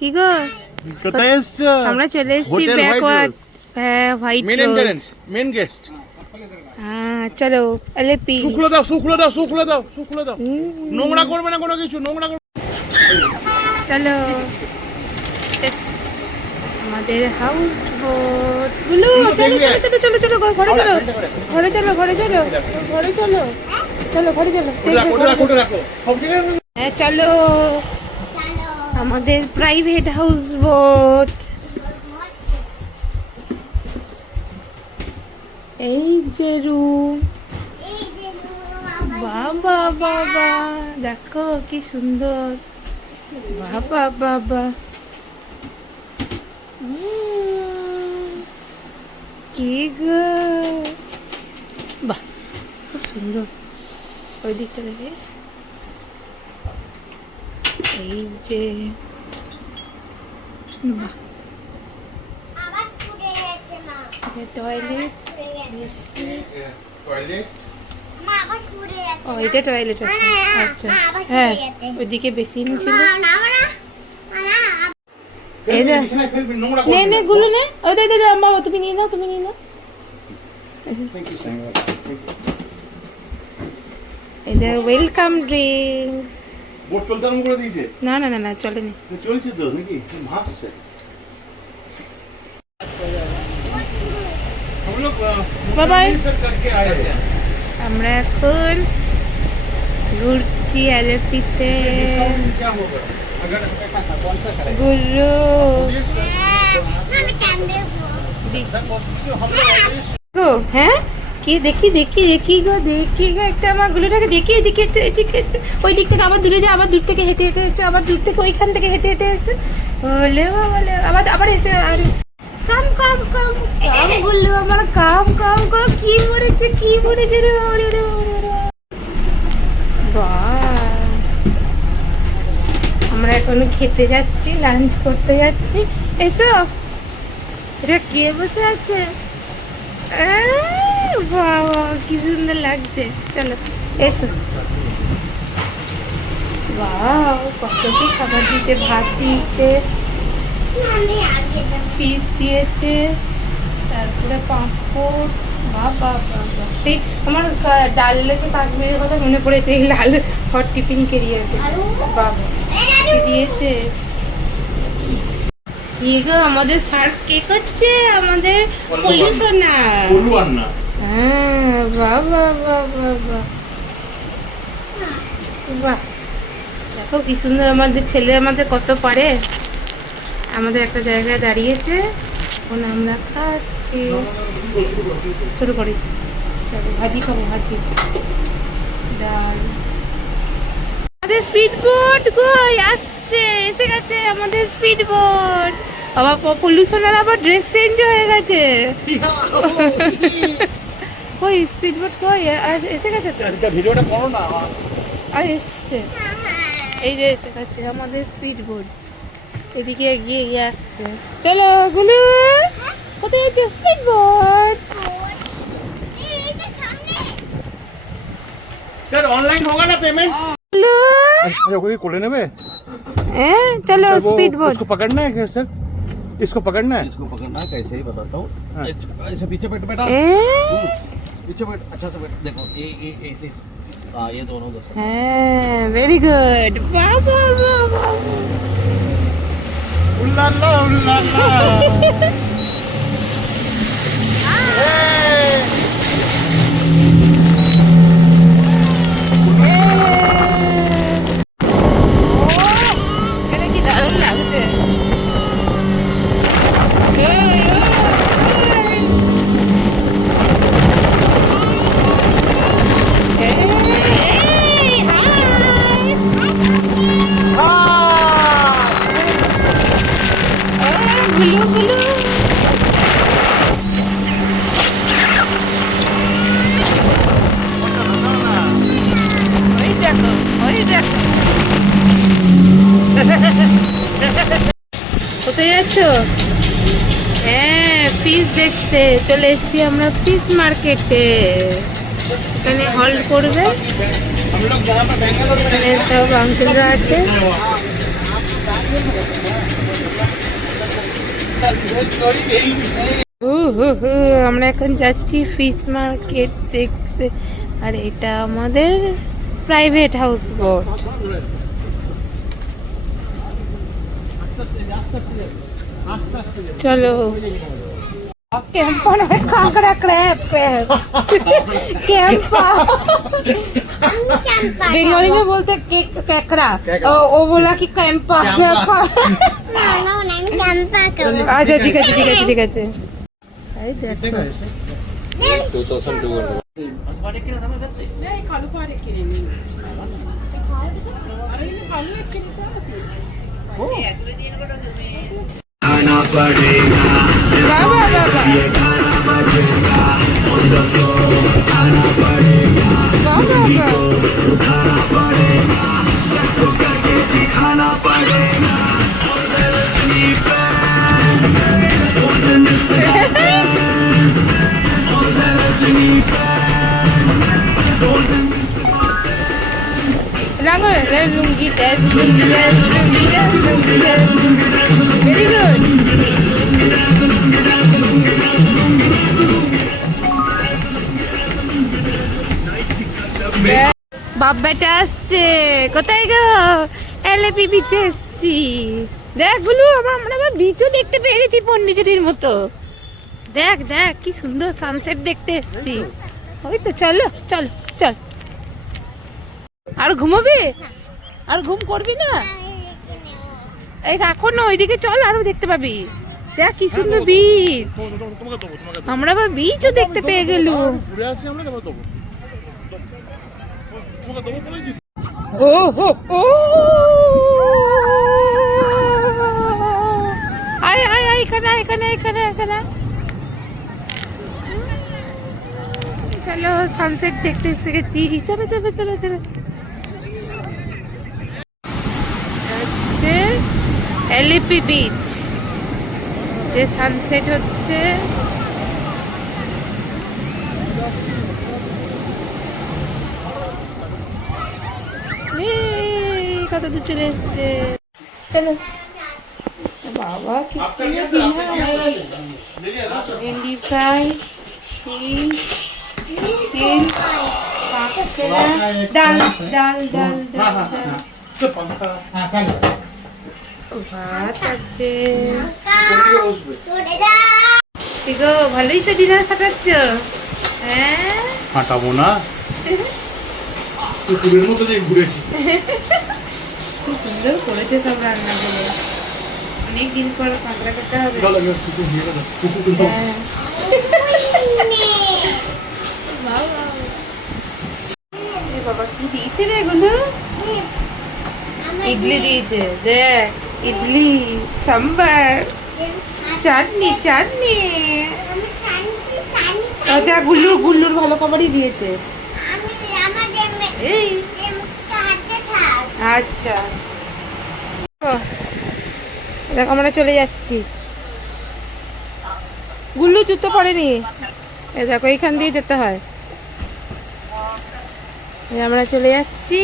কি গো কোথায় এসছো? আমরা চলে এসেছি হোটেল ব্যাকওয়ার্ড। হ্যাঁ, white main rose. Entrance, main guest. হ্যাঁ, চলো এলপি। শুকলো দাও, শুকলো দাও, শুকলো দাও, শুকলো দাও। নোংরা করবে না কোনো কিছু, নোংরা করবে। চলো আমাদের হাউস বোট গুলো। চলো চলো চলো চলো চলো ঘরে চলো, ঘরে চলো, ঘরে চলো, ঘরে চলো, চলো ঘরে চলো। কোটে রাখো সব জায়গায়। হ্যাঁ চলো আমাদের প্রাইভেট হাউস বোট। এই যে রুম, বাবা বাবা দেখো কি সুন্দর, বাবা বাবা কি গো, বাহ খুব সুন্দর। ওই দিকটা দেখে, এই যে বাহ, টয়লেট, ও এটা টয়লেট আছে। আচ্ছা হ্যাঁ, ওইদিকে বেসিন ছিল। এই দে নে নে গুলো নে, ওই দে দে দে আম্মা, তুমি নিয়ে নাও, তুমি নিয়ে নাও। এই দে ওয়েলকাম ড্রিঙ্কস। বোট চলতে আরম্ভ করে দিয়েছে? না না না না চলেনি, চলছে তো নাকি ভাসছে। বাবাই আমরা এখন ঘুরছি এলপিতে। গুল্লু গো, হ্যাঁ কি দেখি দেখি দেখি গো, দেখি গো একটা আমার গুলোটাকে দেখি, এদিকে এদিকে, ওই দিক থেকে আবার দূরে যা, আবার দূর থেকে হেঁটে হেঁটে এসে, আবার দূর থেকে ওইখান থেকে হেঁটে হেঁটে এসে, বলে বলে আবার আবার এসে, আর কাম কাম কাম কাম গুল্লু আমার, কাম কাম কাম, কি মরেছে কি মরেছে রে বাবা রে বাবা। বাহ, আমরা এখন খেতে যাচ্ছি, লাঞ্চ করতে যাচ্ছি। এসো, এটা কে বসে আছে? বাবা কি সুন্দর লাগছে, চলো এসো। বাহ কত কি খাবার দিয়েছে, ভাত দিয়েছে, ফিশ দিয়েছে, তারপরে পাঁপড়। বাবা বাবা, সেই আমার ডাল লেগে কাশ্মীরের কথা মনে পড়েছে, এই লাল হট টিফিন কেরিয়াতে। বাবা কি দিয়েছে, কি গো আমাদের সার্ভ কে করছে? আমাদের পলিউশন না। হ্যাঁ বাবা বাবা বাবা, বাহ দেখো কি সুন্দর, আমাদের ছেলে আমাদের কত পারে। আমাদের একটা জায়গায় দাঁড়িয়েছে, এখন আমরা খাচ্ছি। শুরু করি, চলো ভাজি খাবো, ভাজি ডাল। আমাদের স্পিড বোট কই আসছে, এসে গেছে আমাদের স্পিড বোট। আবার পলিউশনের আবার ড্রেস চেঞ্জ হয়ে গেছে। কই স্পিড বোট কই, এসে গেছে তো, ভিডিওটা করো না। আর এসছে, এই যে এসে গেছে আমাদের স্পিড বোট, এদিকে এগিয়ে এগিয়ে আসছে। চলো গুলু, কোথায় যাচ্ছে স্পিড বোট? স্যার অনলাइन होगा ना पेमेंट? गुल्लू अच्छा कोई कोले नेबे? चलो स्पीड बोट। इसको पकड़ना है क्या सर? इसको पकड़ना है? इसको पकड़ना है, कैसे ही बताता हूँ। हाँ। ऐसे पीछे बैठ बेटा, पीछे बैठ, अच्छा से बैठ। देखो ये ऐसे, हाँ ये दोनों दो। वेरी गुड, वाह वाह वाह वाह। उल्लाला उल्लाला। এটা কি দারুণ লাগছে। গুলু গুলু, ওই দেখো ওই দেখো। কোথায় যাচ্ছ? হ্যাঁ ফিশ দেখতে চলে এসেছি আমরা, ফিশ মার্কেটে। এখানে হল্ট করবে, এখানে সব আঙ্কেলরা আছে। আমরা এখন যাচ্ছি ফিশ মার্কেট দেখতে, আর এটা আমাদের প্রাইভেট হাউস বোট। চলো कैंपा ना कांकड़ा क्रैब कैंपा बंगाली में बोलते केकड़ा, वो बोला कि कैंपा। अच्छा ठीक है ठीक है ठीक है। अरे देखो 2200 आना पड़ेगा बाबा बाबा ये गाना बजेगा on the floor आना पड़ेगा बाबा उठाना पड़ेगा सबको करके दिखाना पड़ेगा Rajni fan Rajni Lango lungi dance very good। বাপ বেটা আসছে, কোথায় গো? এলএপি বিচে এসছি। দেখ গুলু, আমরা বিচও দেখতে পেয়ে গেছি পন্ডিচেরির মতো। দেখ দেখ কি সুন্দর সানসেট দেখতে এসছি। ওই তো চলো চল চল। আর ঘুমাবি? আর ঘুম করবি না? এই এখন না, ওইদিকে চল, আরো দেখতে পাবি। দেখ কি সুন্দর বিচ। আমরা আবার বিচও দেখতে পেয়ে গেলুম। ও হো ও আয় আয় আয়, এখানে এখানে এখানে এখানে। চলো সানসেট দেখতে এসে গেছি। চলো চলো চলো চলো। হচ্ছে এলএপি বিচ, যে সানসেট হচ্ছে। কত দূর চলে এসছে। চলো বাবা কি সুন্দর ভেন্ডি ফ্রাই, ফিশ, চিকেন, কাঁকড়া, ডাল ডাল ডাল ডাল ভাত আছে। ঠিক ভালোই তো ডিনার সাজাচ্ছ। হ্যাঁ হাঁটাবো না, কুকুরের মতো ঘুরেছি। কি সুন্দর করেছে সব রান্নাগুলো। অনেক দিন পর কাঁকড়া খেতে হবে। হ্যাঁ। এ বাবা কি দিয়েছে রে এগুলো? ইডলি দিয়েছে, দেখ ইডলি, সাম্বার, চাটনি চাটনি। আচ্ছা গুল্লুর গুল্লুর ভালো খাবারই দিয়েছে। এই আচ্ছা দেখ আমরা চলে যাচ্ছি। গুল্লু জুতো পড়েনি, এই দেখো এইখান দিয়ে যেতে হয়। আমরা চলে যাচ্ছি।